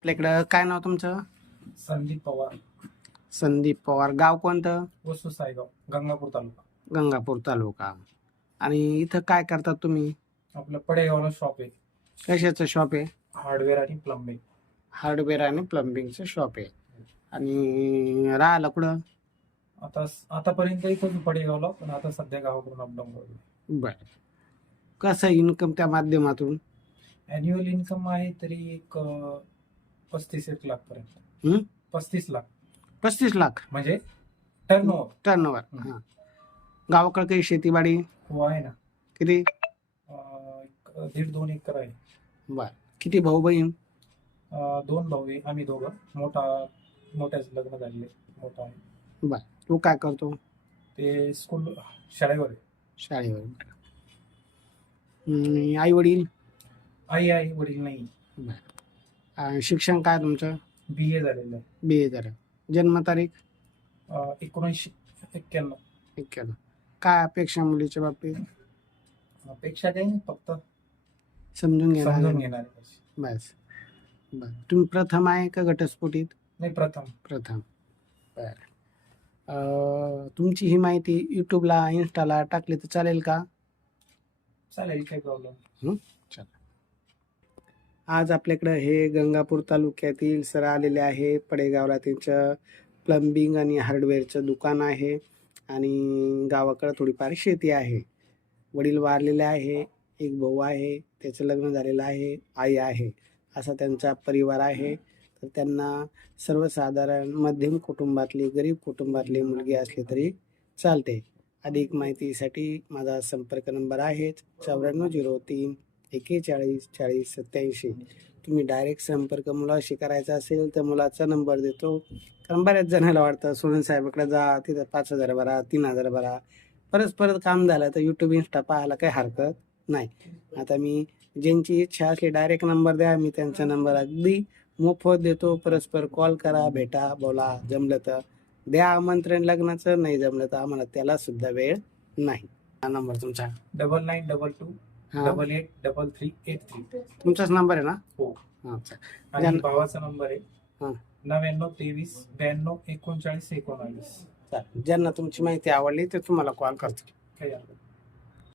आपल्याकडं काय नाव तुमचं? संदीप पवार, संदीप पवार. गाव कोणतं? वसू सायगाव, गंगापूर तालुका. गंगापूर तालुका. आणि इथं काय करतात तुम्ही? आपलं पडेगावला शॉप आहे, कशाचं शॉप आहे? हार्डवेअर आणि प्लंबिंग. हार्डवेअर आणि प्लंबिंगचं शॉप आहे. आणि राहायला कुठं? आतापर्यंत इथं पडेगावला, पण आता सध्या गावाकडून अपडाऊन करतो. बरं. कसं इन्कम त्या माध्यमातून? अॅन्युअल इन्कम आहे तरी एक 35-1 लाख पर्यंत. हं? 35 लाख 35 लाख म्हणजे टर्नओव्हर. टर्नओव्हर. हां. गावाकडं काही शेतीबाडी हो आहे ना. किती? एक 1.5-2 एकर आहे. बरं. किती भाऊ बहीण? 2 भाऊ आहे, आम्ही दोघं. मोठ्याच लग्न झालेले, मोठा आहे. बरं. तू काय करतो? ते स्कूल शाळेवर आहे. शाळेवर. आई वडील? आई वडील नाही. बरं. शिक्षण काय तुमचं? BA झालेलं आहे. BA झालं. जन्मतारीख? 1991. 91. काय अपेक्षा मुलीच्या बाबतीत? अपेक्षा काही नाही, फक्त समजून समजून घेणार? घेणार. बस. बरं. तुम्ही प्रथम आहे का घटस्फोटित? नाही, प्रथम. प्रथम. बरं. तुमची ही माहिती यूट्यूबला, इन्स्टाला टाकली तर चालेल का? चालेल, काही प्रॉब्लेम. चला. आज आपल्याकडं हे गंगापूर तालुक्यातील सर आलेले आहे. पडेगावला त्यांचं प्लंबिंग आणि हार्डवेअरचं दुकान आहे आणि गावाकडं थोडीफार शेती आहे. वडील वारलेले आहे, एक भाऊ आहे, त्याचं लग्न झालेलं आहे, आई आहे, असा त्यांचा परिवार आहे. तर त्यांना सर्वसाधारण मध्यम कुटुंबातली, गरीब कुटुंबातली मुलगी असली तरी चालते. अधिक माहितीसाठी माझा संपर्क नंबर आहे 9403 41 40 87. तुम्ही डायरेक्ट संपर्क मुलाशी करायचा असेल तर मुलाचा नंबर देतो. कारण बऱ्याच जणाला वाटतं सोनन साहेबाकडे जा, तिथं 5,000 भरा, 3,000 भरा. परत काम झालं तर यूट्यूब इन्स्टा पाहायला काही हरकत नाही. आता मी ज्यांची इच्छा असली डायरेक्ट नंबर द्या, मी त्यांचा नंबर अगदी मोफत देतो. परस्पर कॉल करा, भेटा, बोला. जमलं तर द्या आमंत्रण लग्नाचं, नाही जमलं तर आम्हाला त्याला सुद्धा वेळ नाही. हा नंबर तुमचा? 9922 883383. तुमचाच नंबर आहे ना? हो. हां. आणि भावाचा नंबर आहे हां. 9923 92 39 19. चालेल. ज्यांना तुमची माहिती आवडली ते तुम्हाला कॉल करतील. काही हरकत नाही.